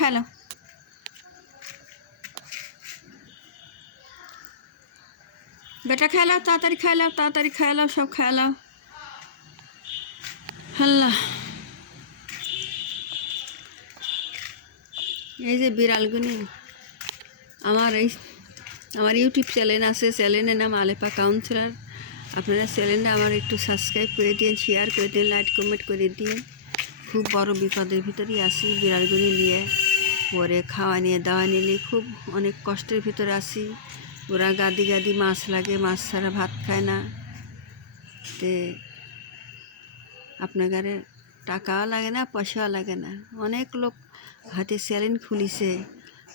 খেলো বেটা খেলাও, তাড়াতাড়ি খেলাও তাড়াতাড়ি খেলাও, সব খেলাও। আল্লাহ এই যে বিড়ালগুনি আমার এই, আমার ইউটিউব চ্যানেল আছে, চ্যানেলের নাম আলেপা কাউন্সিলার আপনারা চ্যানেলটা আমার একটু সাবস্ক্রাইব করে দিন শেয়ার করে দিন লাইক কমেন্ট করে দিন খুব বড় বিপদের ভিতরেই আসি বিড়ালগুলি নিয়ে। পরে খাওয়া নিয়ে, দাওয়া নিলে খুব অনেক কষ্টের ভিতরে আসি ওরা গাদি গাদি মাছ লাগে, মাছ ছাড়া ভাত খায় না। তে আপনার টাকাও লাগে না, পয়সাও লাগে না। অনেক লোক হাতে স্যালেন খুলিছে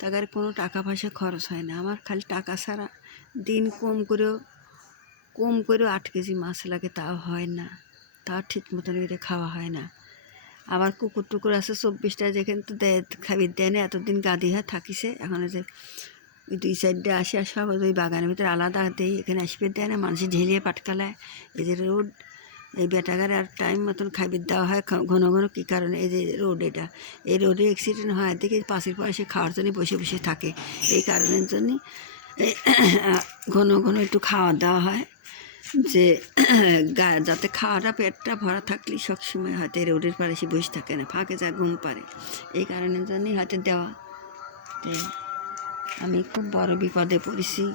তাদের কোনো টাকা পয়সা খরচ হয় না। আমার খালি টাকা ছাড়া দিন কম করেও কম করেও আট কেজি মাছ লাগে, তাও হয় না। তাও ঠিক মতন খাওয়া হয় না। আবার কুকুর টুকুর আছে চব্বিশটা যেখানে তো দেয় খাবির দেয় না, এতদিন গাদি হয়ে থাকিছে। এখন যে ওই দুই সাইডে আসে আর সব ওই বাগানের ভিতরে আলাদা দেয়, এখানে আসবে, দেয় না, মানুষ ঝেলিয়ে পাটকালায়। এই যে রোড, এই বেটাগারে আর টাইম মতন খাবির দেওয়া হয় ঘন ঘন, কী কারণে? এই যে রোড এটা। এই রোডে অ্যাক্সিডেন্ট হয়, দেখি পাশের সে খাওয়ার জন্য বসে বসে থাকে। এই কারণের জন্য এই ঘন ঘন একটু খাওয়া দাওয়া হয়। যে, গা- যাতে খাওয়াটা পেটটা ভরা থাকলে সবসময় হয়তো রোডের পারে সে বসে থাকে না, ফাঁকে যা ঘুম পারে এই কারণের জন্যই হয়তো দেওয়া। আমি খুব বড় বিপদে পড়েছি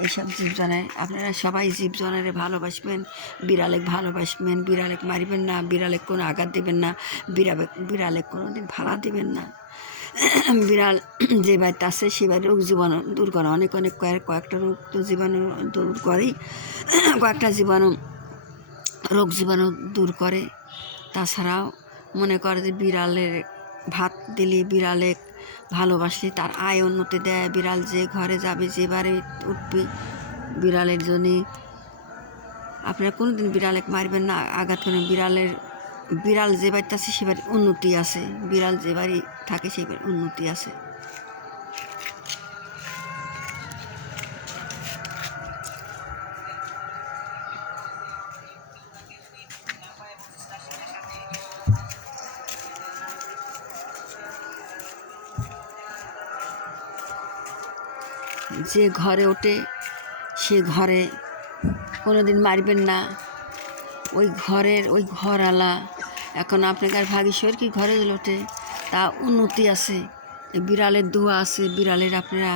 এইসব জীবজনের আপনারা সবাই জীবজনের ভালোবাসবেন বিড়ালে ভালোবাসবেন বিড়ালে মারিবেন না বিড়ালে কোনো আঘাত দেবেন না বিড়ালে বিড়ালে কোনো দিন ভাড়া দেবেন না। বিড়াল যে বাড়িতে আছে, সে বাড়ির রোগ জীবাণু দূর করে। অনেক অনেক কয়েক, কয়েকটা রোগ তো জীবাণু দূর করেই। কয়েকটা জীবাণু, রোগ জীবাণু দূর করে। তাছাড়াও মনে করে যে বিড়ালের ভাত দিলে, বিড়ালে ভালোবাসলে, তার আয় উন্নতি দেয়। বিড়াল যে ঘরে যাবে, যে বাড়ি উঠবে, বিড়ালের জন্যে আপনারা কোনো দিন বিড়ালে মারবেন না, আঘাত করেন বিড়ালের বিড়াল যে বাড়িতে আছে, সে বাড়ির উন্নতি আছে। বিড়াল যে বাড়ি থাকে সেই বাড়ির উন্নতি আছে। যে ঘরে ওঠে, সে ঘরে কোনো দিন মারবেন না। ওই ঘরের ওই ঘর আলা এখন আপনার ভাগীশ্বর কি ঘরে লোটে? তা উন্নতি আছে। বিড়ালের দোয়া আছে, বিড়ালের আপনারা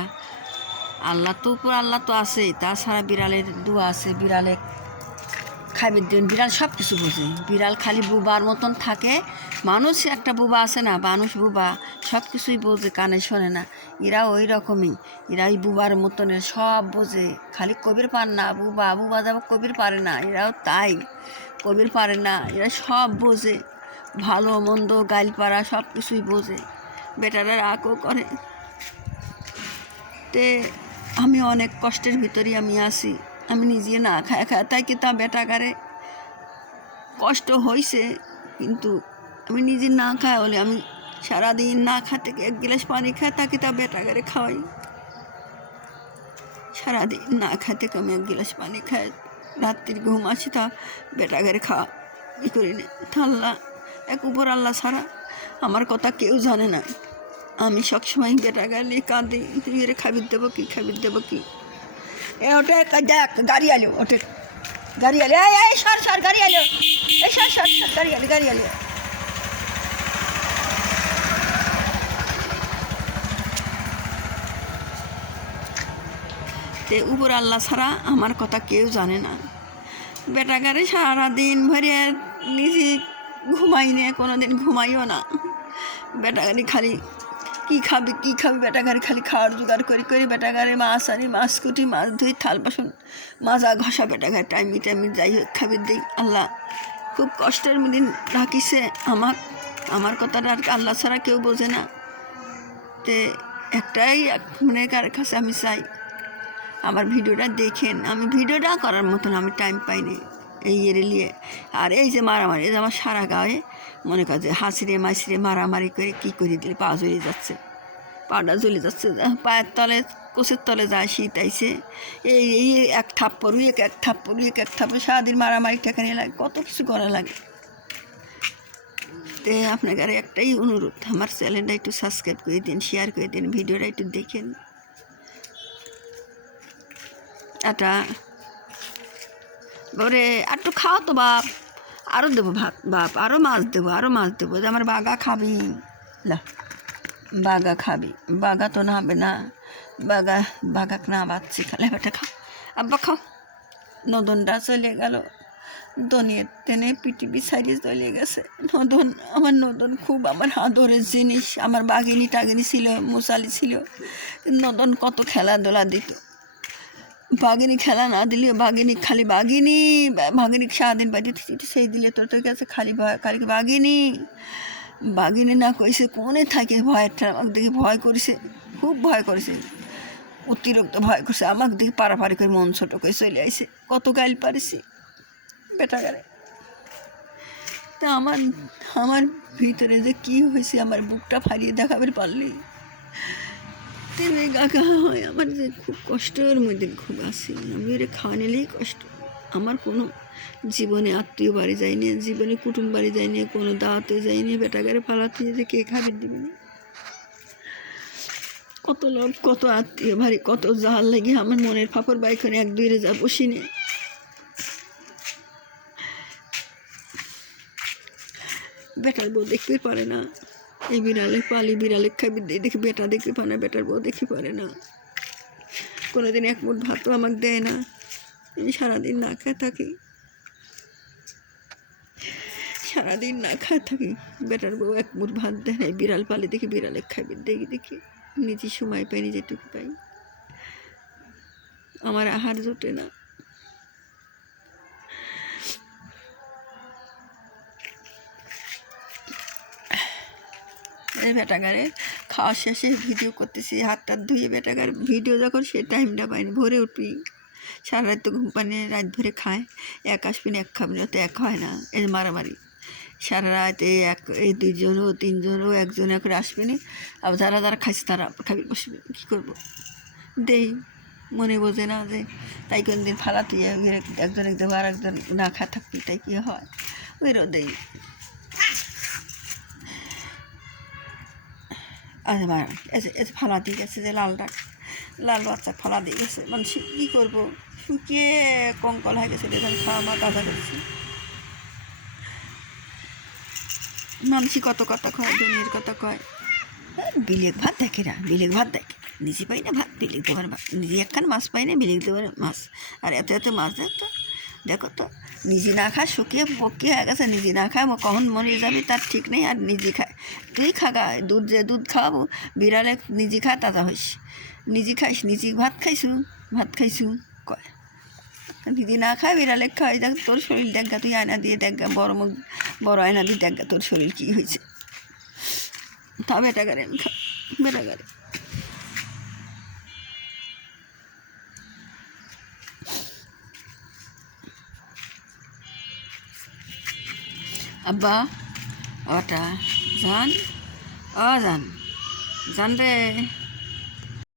আল্লাহ তো উপর আল্লাহ তো আছে, তাছাড়া বিড়ালের দোয়া আছে, বিড়ালে খাইবে দেন, বিড়াল সব কিছু বোঝে। বিড়াল খালি বুবার মতন থাকে, মানুষ একটা বুবা আছে না, মানুষ বুবা সব কিছুই বোঝে, কানে শোনে না। এরা ওই রকমই, এরা ওই বুবার মতন সব বোঝে। খালি কবির পার না, বুবা বুবা যাব কবির পারে না, এরাও তাই। কবির পারে না, এরা সব বোঝে। ভালো, মন্দ, গাইলপাড়া সব কিছুই বোঝে। বেটারা রাগও করে। তে, আমি অনেক কষ্টের ভিতরেই আমি আছি। আমি নিজে না খায় খায়, তাই কি তা বেটাগারে কষ্ট হয়েছে কিন্তু আমি নিজে না খাই বলে আমি সারাদিন না খাতে এক গিলাস পানি খাই তাকে তা বেটাগারে খাওয়াই? সারাদিন না খাতে আমি এক গিলাস পানি খাই রাত্রির ঘুম আসি তা বেটা ঘরে খাওয়া ই করি না। থাল্লা এক উপর আল্লাহ ছাড়া আমার কথা কেউ জানে না। আমি সবসময় বেটা গেলে কাঁদি, তুই এর খাবি দেবো কি, খাবি দেবো কি। এ ওটা দেখ গাড়ি আলো ওটা গাড়ি আলো, এই সর সর, গাড়ি আলো। এই সর সর, গাড়ি আলো গাড়ি আলো। তে উপর আল্লাহ ছাড়া আমার কথা কেউ জানে না। বেটাগারে সারাদিন ভরে নিজে ঘুমাই নে কোনো দিন ঘুমাইও না। বেটাগারি খালি কী খাবি কী খাবি? বেটাগারি খালি খাওয়ার জোগাড় করি করি বেটাগারে মাছ আনি, মাছ কুটি, মাছ ধুই, থাল বাসন মাজা, ঘষা, বেটাগারে টাইমি টাইমি যাই হোক, খাবি দিই। আল্লাহ খুব কষ্টের দিন রাখিছে আমার আমার কথাটা আর আল্লাহ ছাড়া কেউ বোঝে না। তে একটাই এক মানে কার কাছে আমি চাই আমার ভিডিওটা দেখেন। আমি ভিডিওটা করার মতন আমি টাইম পাইনি এই ইয়ে নিয়ে। আর এই যে মারামারি, এই যে আমার সারা গায়ে মনে কর যে হাসিরে মাসিরে মারামারি করে কী করে দিলে পা জ্বলে যাচ্ছে। পাটা জ্বলে যাচ্ছে পায়ের তলে, কোষের তলে যায় শীত আইছে। এই এই এক থাপ্পড় এক এক থাপ্পড় এক এক থাপ্পড়, সারাদিন মারামারি ঠেকানি লাগে, কত কিছু করা লাগে। তে আপনাকে আর একটাই অনুরোধ, আমার চ্যানেলটা একটু সাবস্ক্রাইব করে দিন শেয়ার করে দিন, ভিডিওটা একটু দেখেন। এটা। ওরে, আর একটু খাও তো বাপ। আরও দেবো ভাত, বাপ। আরও মাছ দেবো আরও মাছ দেবো। যে আমার বাগা খাবি। লা, বাগা খাবি। বাগা তো না হবে না। বাগা, বাগাক না বাচ্চি খালে বেটা খাও। আব্বা খাও। নদনটা চলে গেল। দনের টেনে পৃথিবী সাইডে চলে গেছে। নদন, আমার নদন খুব আমার আদরের জিনিস। আমার বাগিনী টাগিনী ছিল মশালি ছিল। নদন কত খেলাধুলা দিত। বাগিনী খেলা না দিলে বাগিনী খালি বাগিনী বাগিনী সারাদিন বাড়ি সেই দিলে তোর তোর কাছে খালি ভয়, খালি বাগিনী বাগিনী না কইছে কোনে থাকে ভয়টা, আমাকে দেখে ভয় করেছে, খুব ভয় করেছে, অতিরিক্ত ভয় করছে, আমাকে দেখে পারাপারি করে মন ছোটো করে চলে আইছে, কত গাইল পারিছি, বেটা গেলে তা আমার আমার ভিতরে যে কী হয়েছে, আমার বুকটা ফারিয়ে দেখাবার পারলি? তেমনি গাগা হয় আমার যে খুব কষ্টের মধ্যে খুব আসি আমি ওরে খাওয়া নিলেই কষ্ট। আমার কোনো জীবনে আত্মীয় বাড়ি যায়নি, জীবনে কুটুম বাড়ি যায়নি, কোনো দাওয়াতে যায়নি বেটাগারে পালাতে যে কে খাবে দিবে না। কত লোক কত আত্মীয় বাড়ি, কত জাল লেগে আমার মনের ফাপড় বাইখানে এক দুইরে যা বসিনে। বেটার বউ দেখতে পারে না। এই বিড়ালে পালি, বিড়ালে খাবি দেখি বেটা দেখতে পারে না, বেটার বউ দেখি পারে না। কোনোদিন এক মুঠ ভাতও আমাকে দেয় না। আমি সারাদিন না খেয়ে থাকি। সারাদিন না খায় থাকি। বেটার বউ এক মুঠ ভাত দেয় না বিড়াল পালি দেখি, বিড়ালে খাবি, দেখি দেখি। নিজে সময় পাই, নিজেটুকু পাই। আমার আহার জোটে না। এই বেটাগারে খাওয়া শেষে ভিডিও করতেছি হাত হাতটা ধুয়ে বেটাগার ভিডিও যখন সে টাইমটা পাইনি, ভোরে উঠবি সারা রাত তো ঘুম পানি রাত ভরে খায়, এক আসবি না এক খাবি না, তো এক হয় না, এই মারামারি। সারা রাত এই এক এই দুইজনও ও একজন এক করে আসবে না আবার যারা যারা খাইছে তারা খাবি, বসবে, কী করব? দেই, মনে বোঝে না যে তাই কোন দিন ফালা তুই একজন একজন আর একজন না খা থাকবি, তাই কী হয়? ওই রোদেই মা এসে এসে ফালা দিয়ে গেছে যে লালটা। লাল বাচ্চা ফালা দিয়ে গেছে। মানুষ কী করব? শুকিয়ে কঙ্কল হয়ে গেছে দেখুন খাওয়া মা কাজা করছে। মানুষই কত কথা কয়, দুনিয়ার কথা কয়। বিলেক ভাত দেখে না বিলেক ভাত দেখে। নিজে পাই না ভাত বিলেক দেবার ভাত। নিজে একখান মাছ পাই না বিলেক দেবার মাছ। আর এত এত মাছ দেখতো দেখো তো, নিজে না খায়, শুকিয়ে পকিয়ে হয়ে গেছে, নিজে না খায় কখন মরে যাবি তার ঠিক নেই, আর নিজে খায়। তুই খাগা দুধ যে দুধ খাওয়াবো, বিড়ালে নিজে খায় তাজা হইস। নিজে খাইস, নিজে ভাত খাইছু ভাত খাইছু, কয়। দিদি না খায়, বিড়ালে খাই দেখ তোর শরীর, দেখা তুই আয়না দিয়ে দেখা বড় মুখ, বড় আয়না দিয়ে দেখা তোর শরীর কী হয়েছে তা বেটা গারে আমি খা আব্বা অটা জান অ জান জান